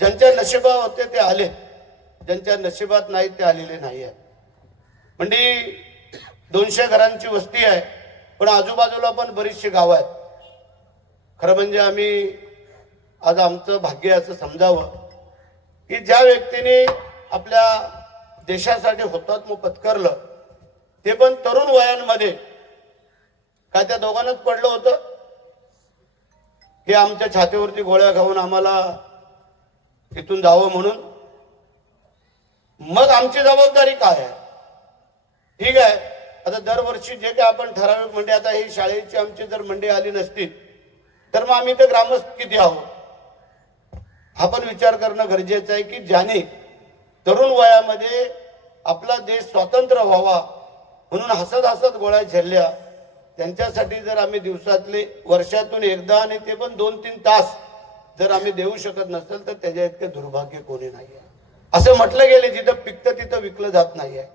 ज्यांच्या नशिबात होते ते आले, ज्यांच्या नशिबात नाही ते आलेले नाही आहे. म्हणजे 200 घरांची वस्ती आहे, पण आजूबाजूला पण बरीचशी गावं आहेत. खरं म्हणजे आम्ही आज आमचं भाग्य असं समजावं की ज्या व्यक्तीने आपल्या देशासाठी हुतात्मा पत्करलं ते पण तरुण वयांमध्ये. काय त्या दोघांनाच पडलं होतं की आमच्या छातीवरती गोळ्या खाऊन आम्हाला इथून जावं म्हणून. मग आमची जबाबदारी काय आहे? ठीक आहे, आता दरवर्षी जे काय आपण ठराविक मंडळी, आता ही शाळेची आमची जर मंडळी आली नसती तर मग आम्ही तर ग्रामस्थ किती आहोत हा पण विचार करणं गरजेचं आहे की ज्याने तरुण वयामध्ये आपला देश स्वतंत्र व्हावा म्हणून हसत हसत गोळ्या झेलल्या, त्यांच्यासाठी जर आम्ही दिवसातले वर्षातून एकदा आणि ते पण 2-3 तास जर आम्ही देऊ शकत नसेल तर त्याच्या इतके दुर्भाग्य कोणी नाही आहे. असं म्हटलं गेले, जिथं पिकतं तिथं विकलं जात नाही आहे.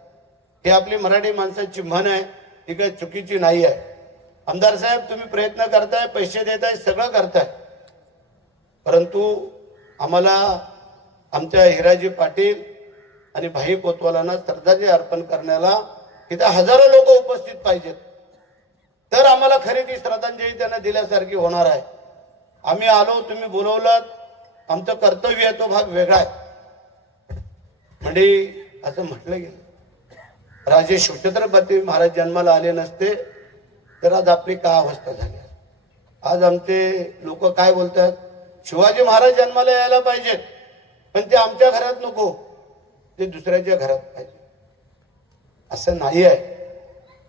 ही आपली मराठी माणसाची म्हण आहे, ती काही चुकीची नाही आहे. आमदार साहेब, तुम्ही प्रयत्न करताय, पैसे देताय, सगळं करताय, परंतु आम्हाला आमच्या हिराजी पाटील आणि भाई कोतवालांना श्रद्धांजली अर्पण करण्याला तिथे हजारो लोक उपस्थित पाहिजेत, तर आम्हाला खरी ती श्रद्धांजली त्यांना दिल्यासारखी होणार आहे. आम्ही आलो, तुम्ही बोलवलं, आमचं कर्तव्य आहे, तो भाग वेगळा आहे. म्हणजे असं म्हटलं गेलं, राजे शिवछत्रपती महाराज जन्माला आले नसते तर आज आपली काय अवस्था झाली. आज आमचे लोक काय बोलतात, शिवाजी महाराज जन्माला यायला पाहिजेत पण ते आमच्या घरात नको, ते दुसऱ्याच्या घरात पाहिजे. असं नाही आहे.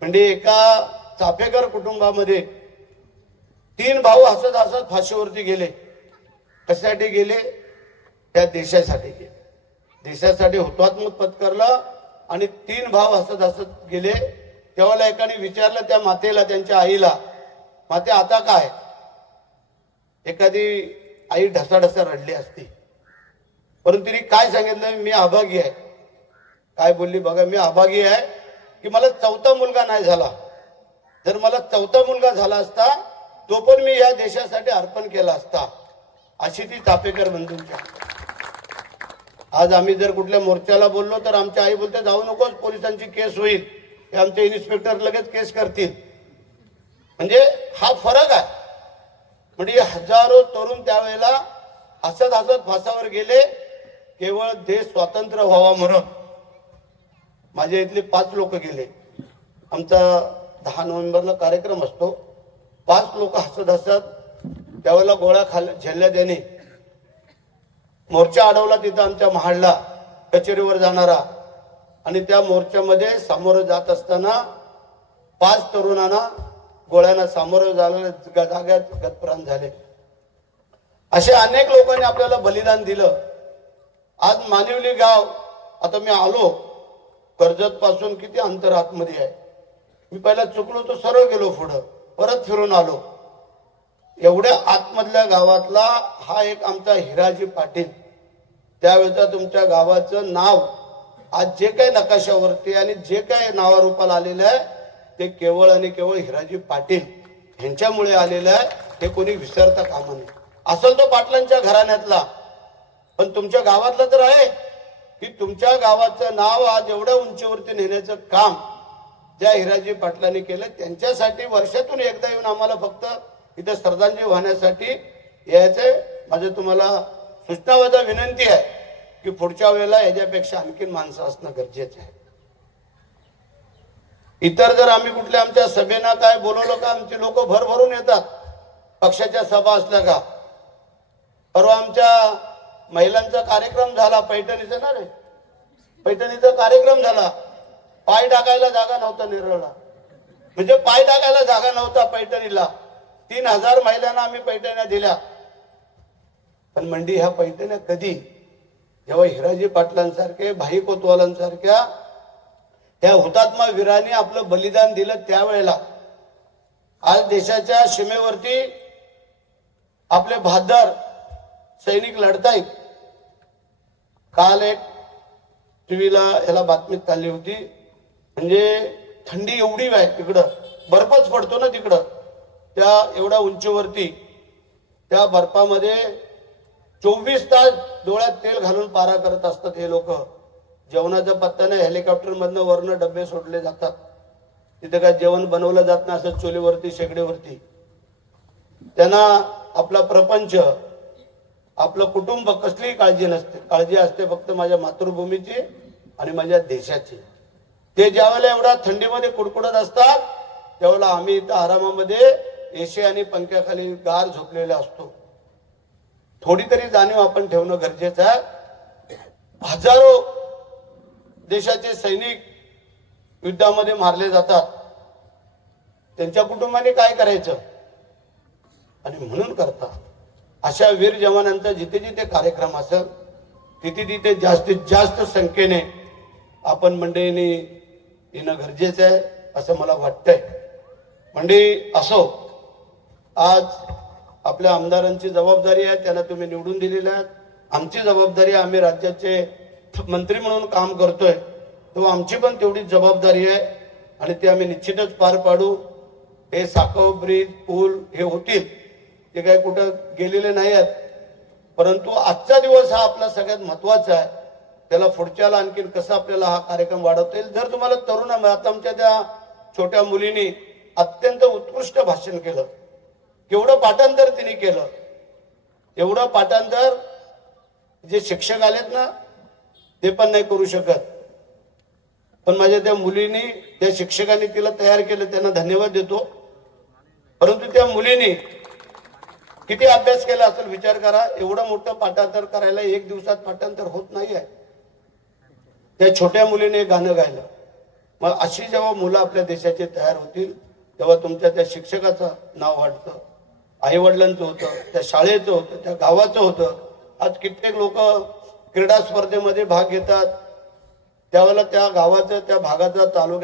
म्हणजे एका चाफेकर कुटुंबामध्ये 3 भाऊ हसत हसत फाशीवरती गेले. कशासाठी गेले? त्या देशासाठी गेले. देशासाठी हुतात्मा पत्करलं आणि 3 भाऊ हसत हसत गेले. तेव्हा एकाने विचारलं त्या मातेला, त्यांच्या आईला, माते आता काय? एखादी आई ढसाढसा रडली असती, परंतु तिने काय सांगितलं, मी अभागी आहे. काय बोलली बघा, मी अभागी आहे की मला 4था मुलगा नाही झाला. जर मला 4था मुलगा झाला असता तो पण मी या देशासाठी अर्पण केला असता. अशी ती चाफेकर बंधूंची. आज आम्ही जर कुठल्या मोर्चाला बोललो तर आमच्या आई बोलते, जाऊ नकोस, पोलिसांची केस होईल, ते आमचे इन्स्पेक्टर लगेच केस करतील. म्हणजे हा फरक आहे. म्हणजे हजारो तरुण त्यावेळेला हसत हसत फासावर गेले केवळ देश स्वतंत्र व्हावा म्हणून. माझ्या इथले 5 लोक गेले. आमचा 10 नोव्हेंबरला कार्यक्रम असतो. 5 लोक हसत हसत त्यावेळेला गोळ्या झेलल्या. त्याने मोर्चा अडवला तिथं आमच्या महाडला कचेरीवर जाणारा, आणि त्या मोर्चामध्ये सामोरं जात असताना 5 तरुणांना गोळ्यांना सामोरं जाग्यात गतप्राण झाले. असे अनेक लोकांनी आपल्याला बलिदान दिलं. आज मानिवली गाव, आता मी आलो कर्जत पासून किती अंतर आतमध्ये आहे. मी पहिला चुकलो तो सरळ गेलो पुढं, परत फिरून आलो. एवढ्या आतमधल्या गावातला हा एक आमचा हिराजी पाटील. त्यावेळेचा तुमच्या गावाचं नाव आज जे काही नकाशावरती आणि जे काही नावारूपाला आलेलं आहे ते केवळ आणि केवळ हिराजी पाटील यांच्यामुळे आलेलं आहे. हे कोणी विसरता कामा नये. असेल तो पाटलांच्या घराण्यातला, पण तुमच्या गावातला तर आहे की तुमच्या गावाचं नाव आज एवढ्या उंचीवरती नेण्याचं काम ज्या हिराजी पाटलांनी केलं. त्यांच्यासाठी वर्षातून एकदा येऊन आम्हाला फक्त इथं श्रद्धांजली वाहण्यासाठी यायचंय. माझं तुम्हाला सूचनावादा विनंती आहे की पुढच्या वेळेला याच्यापेक्षा आणखीन माणसं असणं गरजेचं आहे. इतर जर आम्ही कुठल्या आमच्या सभेना काय बोलवलं का आमची लोक भरभरून येतात. पक्षाच्या सभा असल्या का, परवा आमच्या महिलांचा कार्यक्रम झाला पैठणीचा ना रे, पैठणीचा कार्यक्रम झाला. पाय टाकायला जागा नव्हता नेरळला, म्हणजे पाय टाकायला जागा नव्हता पैठणीला. 3000 महिलांना आम्ही पैठण्या दिल्या. पण मंडी ह्या पैठण्या कधी, जेव्हा हिराजी पाटलांसारखे, भाई कोतवालांसारख्या त्या हुतात्मा वीरांनी आपलं बलिदान दिलं त्यावेळेला. आज देशाच्या सीमेवरती आपले बहादर सैनिक लढतायत. काल एक टीव्हीला ह्याला बातमी चालली होती, म्हणजे थंडी एवढी आहे तिकडं, बर्फच पडतो ना तिकडं, त्या एवढ्या उंचीवरती त्या बर्फामध्ये 24 तास डोळ्यात तेल घालून पारा करत असतात हे लोक. जेवणाचा पत्ता नाही, हेलिकॉप्टर मधनं वरनं डबे सोडले जातात. तिथे काय जेवण बनवलं जात नाही, असं चुलीवरती शेगडीवरती. त्यांना आपला प्रपंच, आपलं कुटुंब कसलीही काळजी नसते. काळजी असते फक्त माझ्या मातृभूमीची आणि माझ्या देशाची. ते ज्यावेळेला एवढा थंडीमध्ये कुडकुडत असतात त्यावेळेला आम्ही इथं आरामामध्ये एसी आणि पंख्याखाली गार झोपलेले असतो. थोडी तरी जाणीव आपण ठेवणं गरजेचं आहे. हजारो देशाचे सैनिक युद्धामध्ये मारले जातात. त्यांच्या कुटुंबाने काय करायचं आणि म्हणून करता. अशा वीर जवानांचा जिथे जिथे कार्यक्रम असेल तिथे तिथे जास्तीत जास्त संख्येने आपण मंडळींनी येणं गरजेचं आहे असं मला वाटतंय. मंडळी असो, आज आपल्या आमदारांची जबाबदारी आहे, त्यांना तुम्ही निवडून दिलेल्या आहेत. आमची जबाबदारी आहे, आम्ही राज्याचे मंत्री म्हणून काम करतोय, तेव्हा आमची पण तेवढीच जबाबदारी आहे आणि ते आम्ही निश्चितच पार पाडू. हे साखव ब्रिज पूल हे होतील, ते काही कुठं गेलेले नाही आहेत, परंतु आजचा दिवस हा आपला सगळ्यात महत्वाचा आहे. त्याला पुढच्याला आणखीन कसं आपल्याला हा कार्यक्रम वाढवता येईल. जर तुम्हाला तरुण, आता आमच्या त्या छोट्या मुलीने अत्यंत उत्कृष्ट भाषण केलं, केवढं पाठांतर तिने केलं, एवढं पाठांतर जे शिक्षक आलेत ना ते पण नाही करू शकत. पण माझ्या त्या मुलीने, त्या शिक्षकांनी तिला तयार केलं, त्यांना धन्यवाद देतो. परंतु त्या मुलीने किती अभ्यास केला असेल विचार करा. एवढं मोठं पाठांतर करायला एक दिवसात पाठांतर होत नाही आहे. त्या छोट्या मुलीने गाणं गायलं. मग अशी जेव्हा मुलं आपल्या देशाचे तयार होतील तेव्हा तुमच्या त्या शिक्षकाचं नाव वाढतं, आई वडिलांचं होतं, त्या शाळेचं होतं, त्या गावाचं होतं. आज कित्येक लोक क्रीडा स्पर्धेमध्ये भाग घेतात, त्यावेळेला त्या गावाचं, त्या भागाचा, तालुक्यात